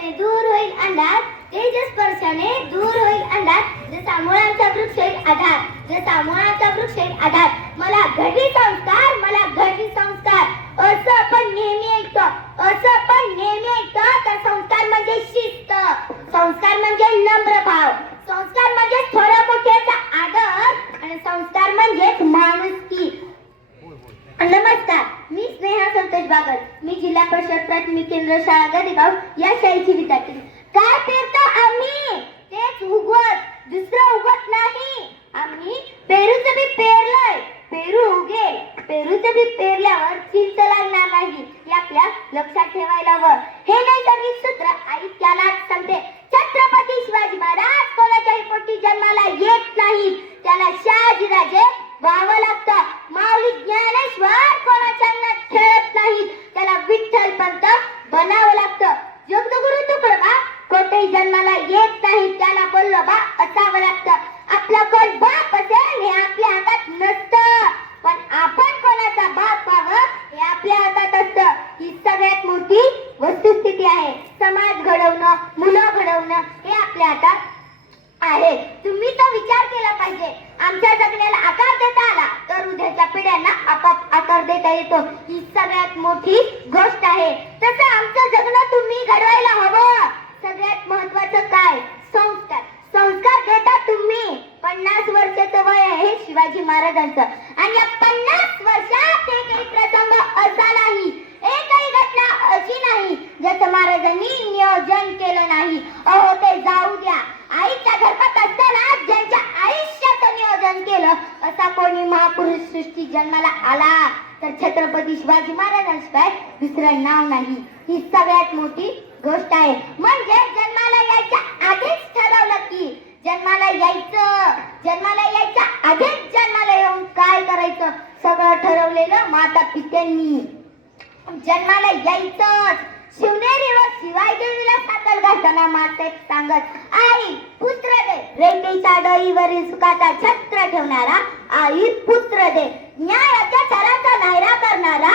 स्पर्शाने दूर होईल अंधार, तेज स्पर्शाने दूर होईल अंधार, जसा मुळांचा वृक्ष होईल आधार, जसा मुळांचा वृक्ष होईल आधार. मला घडवी संस्कार, मला घडवी संस्कार, असं आपण नेहमी ऐकतो, असं आपण नेहमी ऐकतो. तर संस्कार म्हणजे शिस्त, संस्कार म्हणजे नम्र भाव, संस्कार म्हणजे थोड्या मोठ्याचा आदर आणि संस्कार म्हणजे माणुसकी. नमस्कार, मी स्नेहा संतोष बागल. मी जिल्हा परिषद प्राथमिक केंद्र शाळा गदेगाव या शाळेची विद्यार्थी. काय पेरतो आम्ही तेच उगवत, दुसरं उगवत नाही. आम्ही पेरूचं बी पेरलंय, पेरू उगेल. पेरूचं बी पेरल्यावर चिंच लागणार नाही हे आपल्या लक्षात ठेवायला हवं. हे नैसर्गिक सूत्र आई त्यालाच सांगते. छत्रपती शिवाजी महाराज कोणाच्याही पोटी जन्माला येत नाही, त्याला शहाजीराजे व्हावं लागतं. माऊली ज्ञानेश्वर कोणाच्या अंगात खेळत नाही, त्याला विठ्ठल पंत बनावं लागतं. जगद्गुरु तुकडोबा कोठेही जन्माला येत नाही, त्याला बोल्लोबा असावं लागतं. आपला कोण बाप असेल हे आपल्या हातात नसतं, पण आपण कोणाचा बाप व्हावं हे आपल्या हातात असतं. ही सगळ्यात मोठी वस्तुस्थिती आहे. समाज घडवणं, मुलं घडवणं हे आपल्या हातात आहे. तुम्ही तो विचार केला पाहिजे. आमच्या जगण्याला आकार देता आला तर उद्याच्या पिढ्यांना आपाप आकार देता येतो. ही सगळ्यात मोठी गोष्ट आहे. तसं आमचं जगणं तुम्ही घडवायला हवं. सगळ्यात महत्वाचं काय? संस्कार. संस्कार देता तुम्ही. 50 वर्षाचं वय आहे शिवाजी महाराजांचं आणि या 50 वर्षात एकही प्रसंग असा नाही, एकही घटना अशी नाही ज्याचं महाराजांनी नियोजन केलं नाही. अहो ते जाऊ द्या, आईच्या गर्भात असताना ज्यांच्या आयुष्याचं नियोजन केलं असा कोणी महापुरुष सृष्टी जन्माला आला तर छत्रपती शिवाजी महाराजांशिवाय दुसरं नाव नाही. ही सगळ्यात मोठी गोष्ट आहे. म्हणजे जन्माला यायच्या आधीच ठरवलं की जन्माला यायचं, जन्माला यायच्या आधीच जन्माला येऊन काय करायचं सगळं ठरवलेलं माता पित्यांनी. जन्माला यायचंच. शिवनेरीवर शिवाय देवीला साकल घालताना माते सांगत, आई पुत्र दे. रेंगेच्या डोईवरील सुखाचा छत्र ठेवणारा आई पुत्र दे. न्याय अत्याचाराचा नायरा करणारा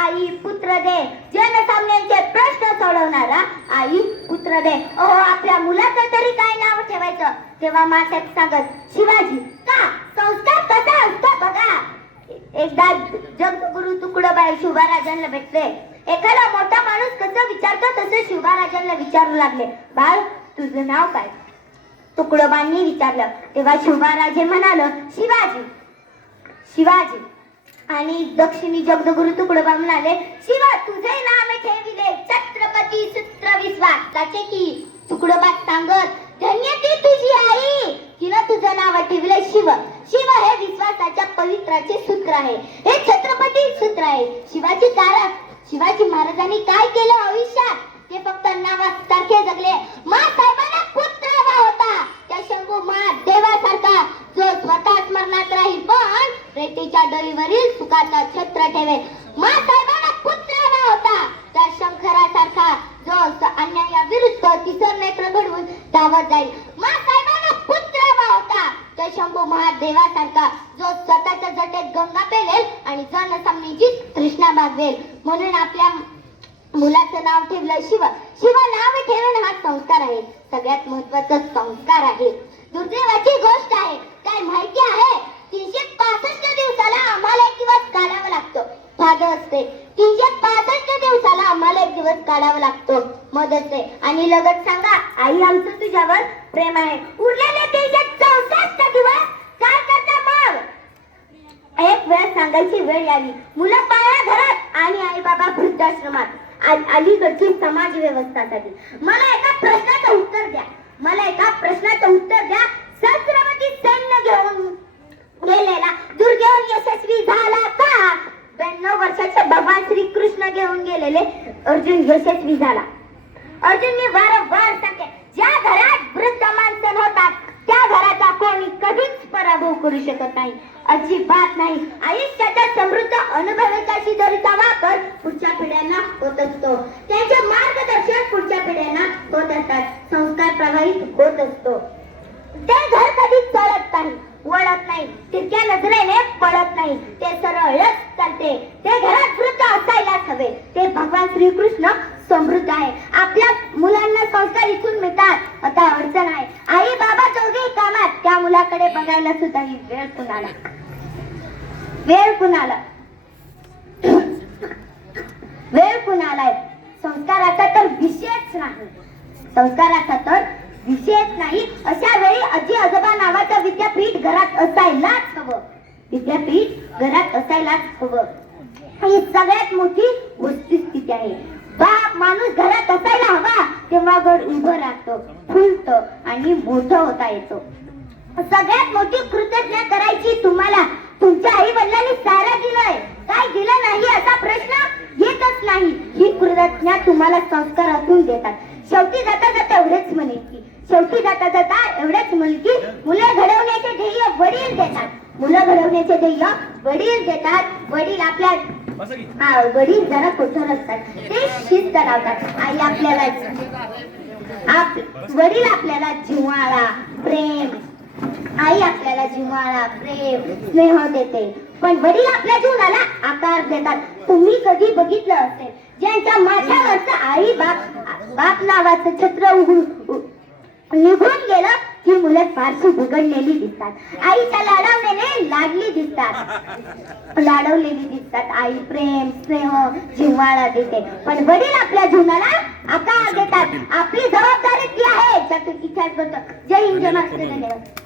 आई पुत्र दे. जनसामान्यांचे प्रश्न सोडवणारा आई पुत्र दे. अहो आपल्या मुलाचं तरी काय नाव ठेवायचं? तेव्हा माते सांगत, शिवाजी. का? संस्कार कसा असतो बघा. एकदा जगद्गुरु तुकडोबाई शिवराजांना भेटले. एखादा मोठा माणूस कसं विचारतो तसं शिवराजांना विचारू लागले, बाळ तुझं नाव काय? तुकडोबांनी विचारलं. तेव्हा शिवराजे म्हणाल, शिवाजी. शिवाजी. आणि दक्षिणी जगद्गुरु तुकडोबा म्हणाले, शिवा तुझे नाव ठेविले छत्रपती सूत्र विश्वासाचे की. तुकडोबा सांगत, धन्य ती तुझी आई, तिनं तुझं नाव ठेवले शिव. शिव हे विश्वासाच्या पवित्राचे सूत्र आहे. हे छत्रपती सूत्र आहे. शिवाजी कारण शिवाजी महाराजांनी काय केलं आयुष्यात ते फक्त नावासारखे जगले. साहेबांना पुत्र हवा होता त्या शंभू महादेवासारखा जो स्वतः स्मरणात राहील पण रेतीच्या डोईवरील सुखाचा छत्र ठेवेल. साहेबांना पुत्र हवा होता त्या शंकरासारखा जो अन्यायाविरुद्ध तिसर नेत्र घडवून धावत जाईल. साहेबांना पुत्र हवा होता त्या शंभू महादेवासारखा जो स्वतःच्या जटेत गंगा पेलेल आणि जनसामान्यांची तृष्णा भागवेल. म्हणून आपल्या मुलाचं नाव ठेवलं शिव. शिव नाव ठेवणं हा संस्कार आहे. सगळ्यात महत्वाचा संस्कार आहे. दुर्दैवाची गोष्ट आहे. काय माहिती आहे? 365 दिवसाला आम्हाला एक दिवस काढावा लागतो. फादर असते 365 दिवसाला आम्हाला एक दिवस काढावा लागतो. मदत आहे आणि लगत सांगा, आई आमचं तुझ्यावर प्रेम आहे. उरलेले 364 दिवस काय करता मग? एक वेळ सांगायची वेळ आली. मुलं पाया घरात आणि आई बाबा वृद्धाश्रमात. अलीकडची समाज व्यवस्थासाठी मला एका प्रश्नाचं उत्तर द्या. मला एका प्रश्नाचं उत्तर द्या. सहस्त्रवती सैन्य घेऊन गेलेला दुर्गेहून यशस्वी झाला का? 92 वर्षाचे भगवान श्री कृष्ण घेऊन गेलेले अर्जुन यशस्वी झाला. अर्जुन मी वारंवार सांगते, ज्या घरात वृद्ध माणसं होतात त्या घराचा कोणी कधीच पराभव करू शकत नाही. अजिबात नाही. आयुष्याच्या समृद्ध अनुभवाचा शिदोरीचा वापर पुढच्या पिढ्यांना होत असतो. त्यांचे मार्गदर्शन पुढच्या पिढ्यांना होत असतात. संस्कार प्रवाहित होत असतो. ते घर कधी चढत नाही, वळत नाही, तिरक्या नजरेने पळत नाही. ते सरळच चालते. ते घरात वृद्ध असायलाच हवे. ते भगवान श्रीकृष्ण समृद्ध आहे. आपल्या मुलांना बघायला सुद्धा ही वेळ कुणाला वेळ कुणाला वेळ कुणाला संस्काराचा तर विषयच नाही संस्काराचा तर विषयच नाही अशा वेळी आजी आजोबा नावाचं विद्यापीठ घरात असायलाच हवं विद्यापीठ घरात असायलाच हवं ही सगळ्यात मोठी वस्तुस्थिती आहे बाप माणूस घरात असायला हवा तेव्हा घर उभं राहतं फुलतं आणि मोठं होता येतो सगळ्यात मोठी कृतज्ञता करायची तुम्हाला तुमच्या आई वडिलांनी सारं दिलंय काय दिलं नाही असा प्रश्न येतच नाही ही कृतज्ञता तुम्हाला संस्कारातून देतात शेवटी जाता जाता एवढेच म्हणेल की शेवटी जाता जाता एवढेच म्हणेल की मुलं घडवण्याचे ध्येय वडील देतात मुलं घडवण्याचे ध्येय वडील देतात वडील आपल्या वडील जरा कठोर असतात ते शिस्त लावतात आई आपल्याला वडील आपल्याला जिव्हाळा प्रेम आई आपल्याला जिव्हाळा प्रेम स्नेह देते पण वडील आपल्या जीवनाला आकार देतात तुम्ही कधी बघितलं असेल ज्यांच्या माथ्यावरचं आई बाप नावाचं छत्र निघून गेलं की मुलं फारशी बिघडलेली दिसतात आईच्या लाडवण्याने लाडवलेली दिसतात आई प्रेम स्नेह जिव्हाळा देते पण वडील आपल्या जीवनाला आकार देतात आपली जबाबदारी ती आहे जय हिंद जय महाराष्ट्र धन्यवाद